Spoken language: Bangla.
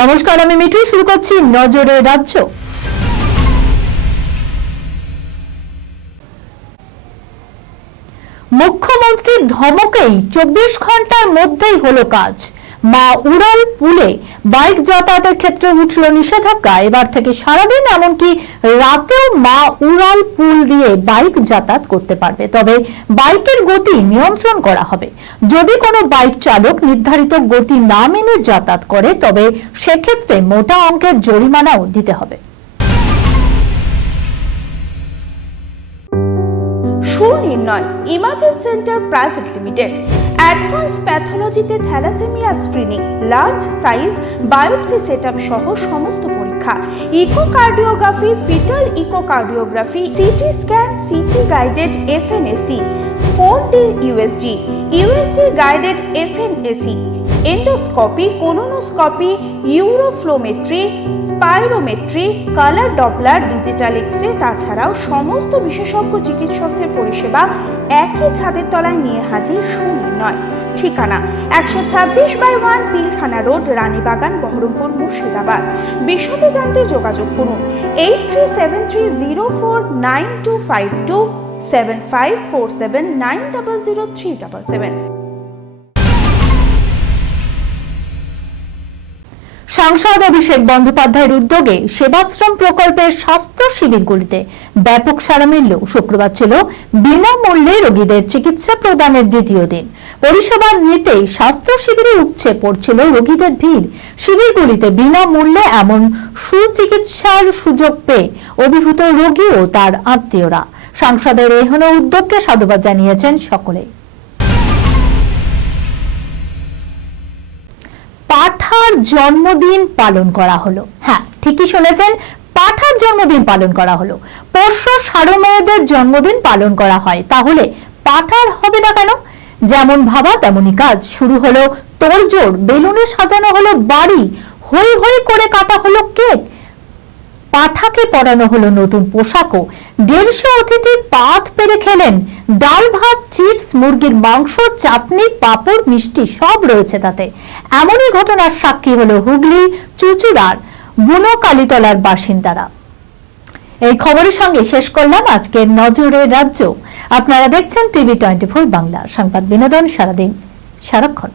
নমস্কার, আমি মিঠু। শুরু করছি নজরে রাজ্য। মুখ্যমন্ত্রীর ধমকেই 24 ঘন্টার মধ্যেই হলো কাজ। মা উড়াল পুলে বাইক যাতায়াতের ক্ষেত্রে উঠল নিষেধাজ্ঞা। এবার থেকে সারাদিন এমনকি রাতেও মা উড়াল পুল দিয়ে বাইক যাতায়াত করতে পারবে, তবে বাইকের গতি নিয়ন্ত্রণ করা হবে। যদি কোনো বাইক চালক নির্ধারিত গতি না মেনে যাতায়াত করে তবে সেক্ষেত্রে মোটা অঙ্কের জরিমানাও দিতে হবে। Sunirnoy imaging centre private limited advance প্যাথোলজিতে thalassemia screening, large size biopsy setup সহ সমস্ত পরীক্ষা, echocardiography, fetal echocardiography, CT scan, CT guided FNAC, 4D USG, USG guided FNAC, endoscopy, colonoscopy, uroflowmetry, spirometry, colour Doppler, digital X-ray, তাছাড়াও সমস্ত বিশেষজ্ঞ চিকিৎসকদের পরিষেবা একই ছাদের তলায় নিয়ে হাজির সুনির্ণয়। ঠিকানা 126/1 পিলখানা রোড, রানীবাগান, বহরমপুর, মুর্শিদাবাদ। বিশদে জানতে যোগাযোগ করুন 8373049252, 7547900377। সাংসদ অভিষেক বন্দ্যোপাধ্যায়ের উদ্যোগে সেবাশ্রম প্রকল্পের স্বাস্থ্য শিবিরগুলিতে ব্যাপক সাড়া মিলল। শুক্রবার ছিল বিনামূল্যে রোগীদের চিকিৎসা প্রদানের দ্বিতীয় দিন। পরিষেবা নিতে স্বাস্থ্য শিবিরে উপচে পড়ছিল রোগীদের ভিড়। শিবিরগুলিতে বিনামূল্যে এমন সুচিকিৎসার সুযোগ পেয়ে অভিভূত রোগী ও তার আত্মীয়রা। সাংসদের এহেন উদ্যোগকে সাধুবাদ জানিয়েছেন সকলে। পাঠার জন্মদিন পালন করা হলো। হ্যাঁ, ঠিকই শুনেছেন, পাঠার জন্মদিন পালন করা হলো। পোষ্য ষাঁড় মেয়েদের জন্মদিন পালন করা হয়, তাহলে পাঠার হবে না কেন? যেমন ভাবা তেমনই কাজ। শুরু হলো তোড়জোড়, বেলুনে সাজানো হলো বাড়ি, হই হই করে কাটা হলো কেক, পাঠাকে পরানো হলো নতুন পোশাকও। 150 অতিথি পাত পেরে খেলেন। ডাল ভাত, চিপস, মুরগির মাংস, চাটনি, পাঁপড়, মিষ্টি সব রয়েছে তাতে। এমনই ঘটনার সাক্ষী হলো হুগলি চুচুড়ার বুনো কালীতলার বাসিন্দারা। এই খবরের সঙ্গে শেষ করলাম আজকের নজরের রাজ্য। আপনারা দেখছেন টিভি 24 বাংলা, সংবাদ বিনোদন সারাদিন সারাক্ষণ।